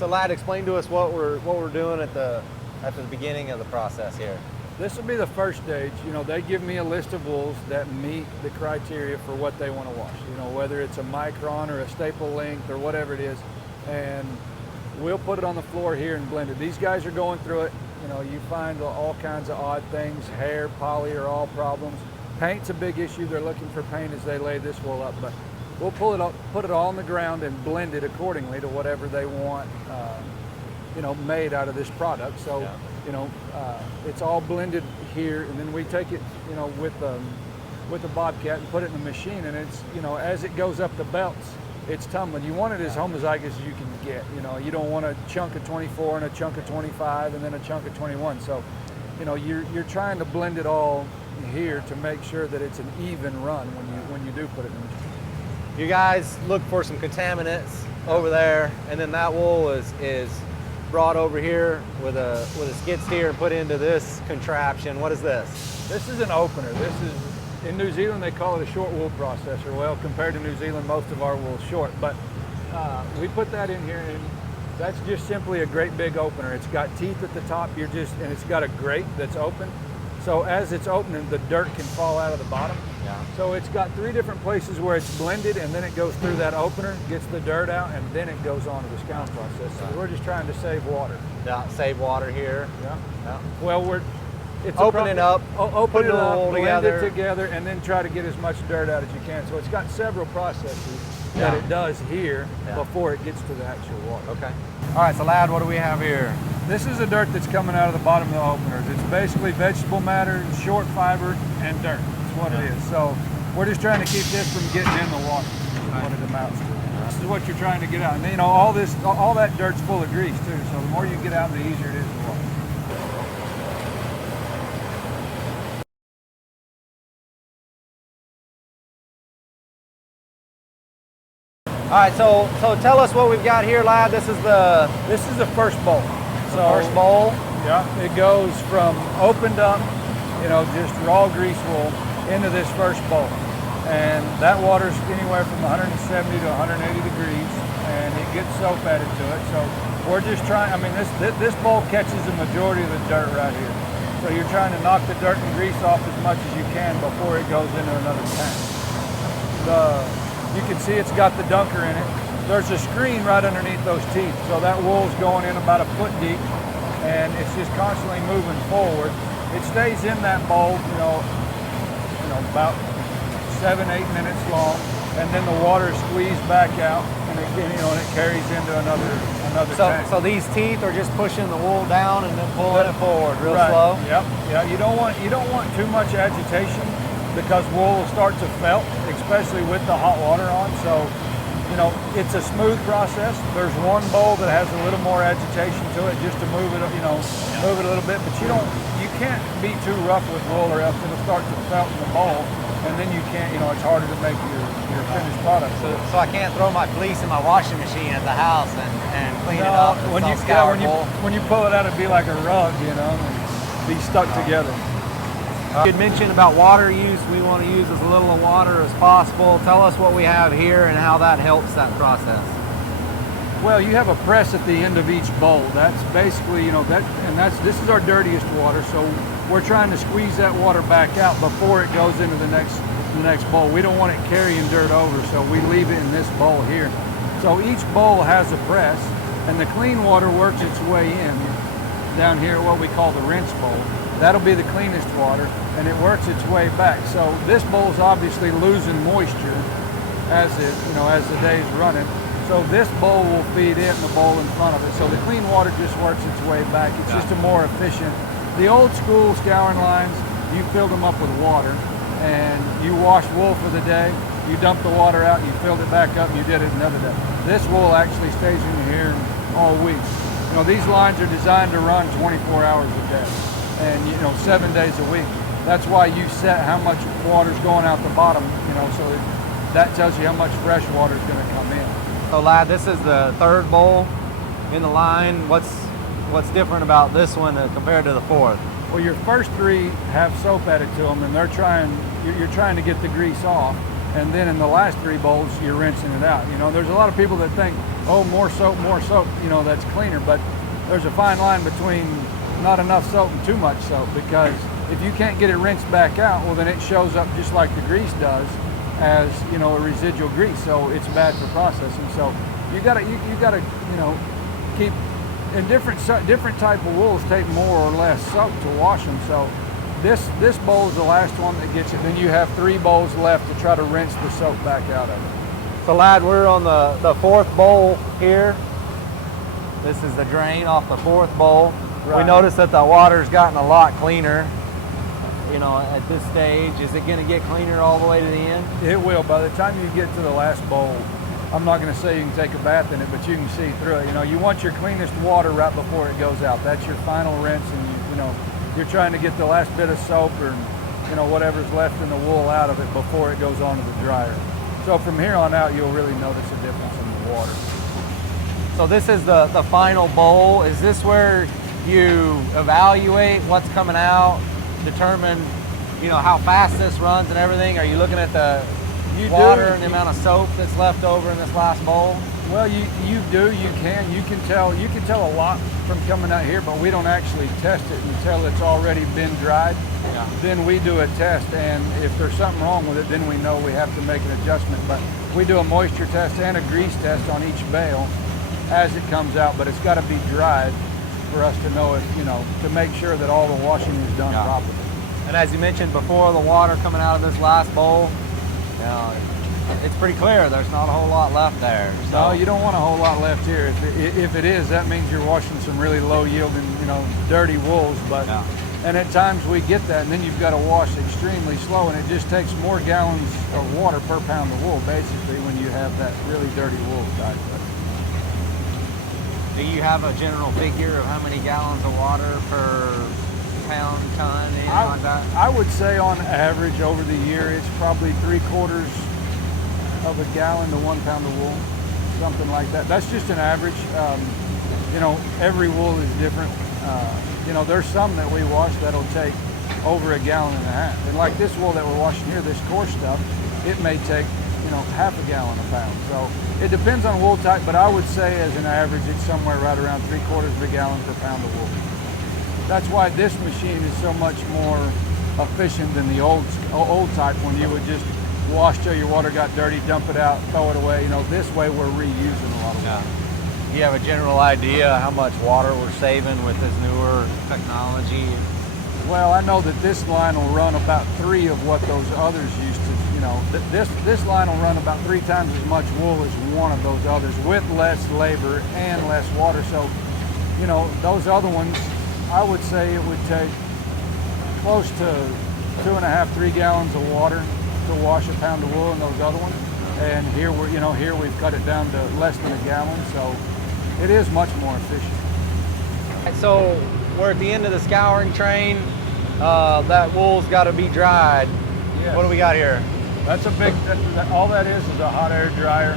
So lad, explain to us what we're doing at the beginning of the process here. This will be the first stage. You know, they give me a list of wools that meet the criteria for what they want to wash. You know, whether it's a micron or a staple length or whatever it is, and we'll put it on the floor here and blend it. These guys are going through it. You know, you find all kinds of odd things. Hair, poly are all problems. Paint's a big issue. They're looking for paint as they lay this wool up, but we'll put it all on the ground and blend it accordingly to whatever they want, you know, made out of this product. So, yeah. You know, it's all blended here, and then we take it, you know, with a bobcat and put it in the machine, and it's, you know, as it goes up the belts, it's tumbling. You want it as homozygous as you can get. You know, you don't want a chunk of 24 and a chunk of 25 and then a chunk of 21. So, you know, you're trying to blend it all here to make sure that it's an even run when you do put it in the machine. You guys look for some contaminants over there, and then that wool is brought over here with a skid steer and put into this contraption. What is this? This is an opener. This is, in New Zealand they call it a short wool processor. Well, compared to New Zealand, most of our wool's short, but we put that in here, and that's just simply a great big opener. It's got teeth at the top, and it's got a grate that's open. So as it's opening, the dirt can fall out of the bottom. Yeah. So it's got 3 different places where it's blended, and then it goes through that opener, gets the dirt out, and then it goes on to the scouring process. So we're just trying to save water. Yeah, save water here. Yeah. Yeah. Well, it's opening up, open it up, blend it together, and then try to get as much dirt out as you can. So it's got several processes that it does here before it gets to the actual water. Okay. All right, so lad, what do we have here? This is the dirt that's coming out of the bottom of the openers. It's basically vegetable matter, short fiber, and dirt. That's what it is. So we're just trying to keep this from getting in the water. That's what it amounts to. This is what you're trying to get out. And you know, all that dirt's full of grease too. So the more you get out, the easier it is to wash. All right, so tell us what we've got here, lad. This is the first bowl. First bowl. Yeah, it goes from opened up, you know, just raw grease wool into this first bowl, and that water's anywhere from 170 to 180 degrees, and it gets soap added to it. So we're just trying. I mean, this bowl catches the majority of the dirt right here. So you're trying to knock the dirt and grease off as much as you can before it goes into another tank. You can see it's got the dunker in it. There's a screen right underneath those teeth, so that wool's going in about 1 foot deep, and it's just constantly moving forward. It stays in that bowl, you know, about 7-8 minutes long, and then the water is squeezed back out, and it, you know, and it carries into another tank. So these teeth are just pushing the wool down and then pulling it forward real slow. Yep. Yeah. You don't want too much agitation, because wool will start to felt, especially with the hot water on. So, you know, it's a smooth process. There's one bowl that has a little more agitation to it, just to move it, you know, move it a little bit. But you can't be too rough with wool, or else it'll start to felt in the bowl, and then you can't, you know, it's harder to make your finished product. So I can't throw my fleece in my washing machine at the house and clean it up. When you pull it out, it'd be like a rug, you know, and be stuck together. You had mentioned about water use. We want to use as little of water as possible. Tell us what we have here and how that helps that process. Well, you have a press at the end of each bowl. That's basically, you know, this is our dirtiest water, so we're trying to squeeze that water back out before it goes into the next bowl. We don't want it carrying dirt over, so we leave it in this bowl here. So each bowl has a press, and the clean water works its way in down here at what we call the rinse bowl. That'll be the cleanest water, and it works its way back. So this bowl is obviously losing moisture as the day is running. So this bowl will feed it and the bowl in front of it. So the clean water just works its way back. It's just a more efficient. The old school scouring lines, you filled them up with water, and you washed wool for the day. You dumped the water out, you filled it back up, and you did it another day. This wool actually stays in here all week. You know, these lines are designed to run 24 hours a day, and 7 days a week. That's why you set how much water's going out the bottom, so that tells you how much fresh water is going to come in. So lad, this is the third bowl in the line. What's different about this one compared to the fourth? Well, your first three have soap added to them, and you're trying to get the grease off. and then in the last 3 bowls you're rinsing it out. You know, there's a lot of people that think, oh, more soap, you know, that's cleaner, but there's a fine line between not enough soap and too much soap, because if you can't get it rinsed back out, well then it shows up just like the grease does as, you know, a residual grease, so it's bad for processing. So you gotta you know, keep, and different type of wools take more or less soap to wash them. So this bowl is the last one that gets it. Then you have 3 bowls left to try to rinse the soap back out of it. So lad, we're on the 4th bowl here. This is the drain off the 4th bowl. Right. We noticed that the water's gotten a lot cleaner. You know, at this stage, is it going to get cleaner all the way to the end? It will. By the time you get to the last bowl, I'm not going to say you can take a bath in it, but you can see through it. You know, you want your cleanest water right before it goes out. That's your final rinse, and you know, you're trying to get the last bit of soap or, you know, whatever's left in the wool out of it before it goes onto the dryer. So from here on out, you'll really notice a difference in the water. So this is the final bowl. Is this where you evaluate what's coming out, determine, you know, how fast this runs and everything? Are you looking at the water and the amount of soap that's left over in this last bowl? Well, you can tell a lot from coming out here, but we don't actually test it until it's already been dried. Yeah. Then we do a test, and if there's something wrong with it, then we know we have to make an adjustment. But we do a moisture test and a grease test on each bale as it comes out, but it's got to be dried for us to know if, you know, to make sure that all the washing is done properly. And as you mentioned before, the water coming out of this last bowl, you know, it's pretty clear there's not a whole lot left there. So. No, you don't want a whole lot left here. If it is, that means you're washing some really low yielding, you know, dirty wools. But and at times we get that, and then you've got to wash extremely slow, and it just takes more gallons of water per pound of wool, basically, when you have that really dirty wool tied to it. Do you have a general figure of how many gallons of water per pound, ton, anything like that? I would say on average over the year, it's probably 3/4 of a gallon to 1 pound of wool, something like that. That's just an average. You know, every wool is different. You know, there's some that we wash that'll take over 1.5 gallons. And like this wool that we're washing here, this coarse stuff, it may take, you know, 1/2 gallon a pound. So it depends on wool type, but I would say as an average, it's somewhere right around 3/4 of a gallon per pound of wool. That's why this machine is so much more efficient than the old type, when you would just wash till your water got dirty, dump it out, throw it away. You know, this way we're reusing a lot of water. You have a general idea how much water we're saving with this newer technology? Well, I know that this line will run about 3 of what those others used to, you know, this line will run about 3 times as much wool as one of those others, with less labor and less water. So, you know, those other ones, I would say it would take close to 2.5, 3 gallons of water to wash a pound of wool in those other ones. And here here we've cut it down to less than 1 gallon, so it is much more efficient. So we're at the end of the scouring train. That wool's got to be dried. Yes. What do we got here? That's a big, all that is a hot air dryer.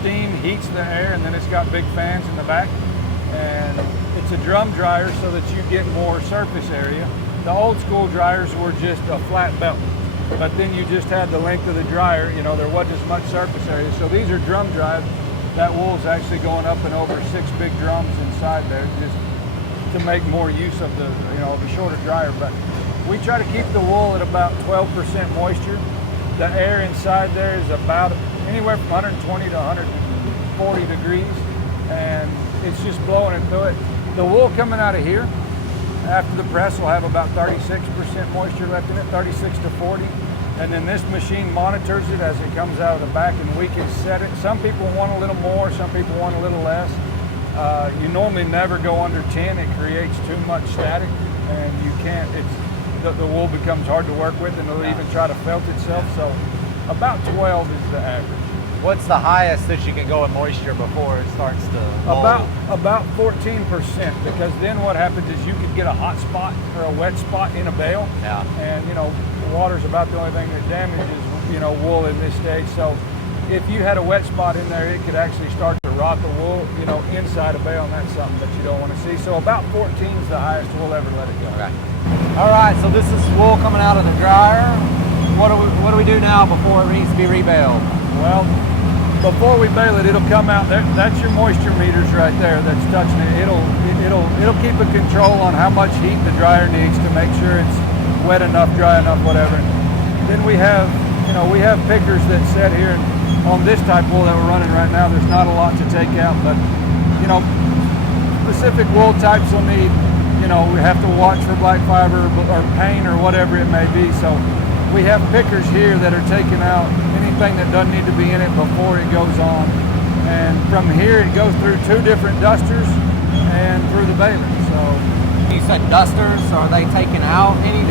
Steam heats the air, and then it's got big fans in the back. And it's a drum dryer so that you get more surface area. The old school dryers were just a flat belt, but then you just had the length of the dryer, you know, there wasn't as much surface area. So these are drum drives. That wool's actually going up and over 6 big drums inside there, just to make more use of the, you know, the shorter dryer. But we try to keep the wool at about 12% moisture. The air inside there is about anywhere from 120 to 140 degrees, and it's just blowing it through it. The wool coming out of here after the press will have about 36% moisture left in it, 36 to 40. And then this machine monitors it as it comes out of the back, and we can set it. Some people want a little more, some people want a little less. You normally never go under 10. It creates too much static, and you can't, the wool becomes hard to work with, and it'll even try to felt itself. So about 12 is the average. What's the highest that you can go in moisture before it starts to mold? About 14%, because then what happens is you could get a hot spot or a wet spot in a bale. Yeah. And, you know, water's about the only thing that damages, you know, wool in this stage. So if you had a wet spot in there, it could actually start to rot the wool, you know, inside a bale, and that's something that you don't want to see. So about 14 is the highest we'll ever let it go. Okay. All right, so this is wool coming out of the dryer. what do we do now before it needs to be rebaled? Well, before we bale it, it'll come out. That's your moisture meters right there. That's touching it. It'll keep a control on how much heat the dryer needs to make sure it's wet enough, dry enough, whatever. Then we have pickers that sit here. And on this type wool that we're running right now, there's not a lot to take out, but specific wool types will need. We have to watch for black fiber or paint or whatever it may be. So we have pickers here that are taking out anything that doesn't need to be in it before it goes on. And from here it goes through 2 different dusters and through the baler. So you said dusters, so are they taking out anything?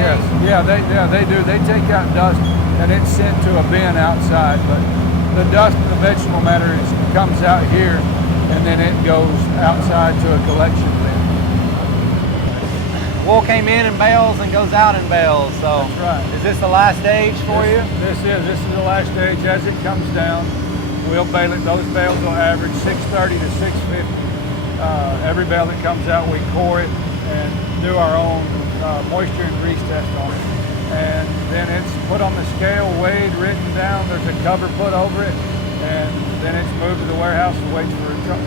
yes, they do. They take out dust and it's sent to a bin outside. But the dust and the vegetable matter comes out here and then it goes outside to a collection bin. Wool came in bales and goes out in bales. So that's right. Is this the last stage for you? This is the last stage. As it comes down, we'll bale it. Those bales will average 630 to 650. Every bale that comes out, we core it and do our own moisture and grease test on it. And then it's put on the scale, weighed, written down. There's a cover put over it, and then it's moved to the warehouse and waits for a truck.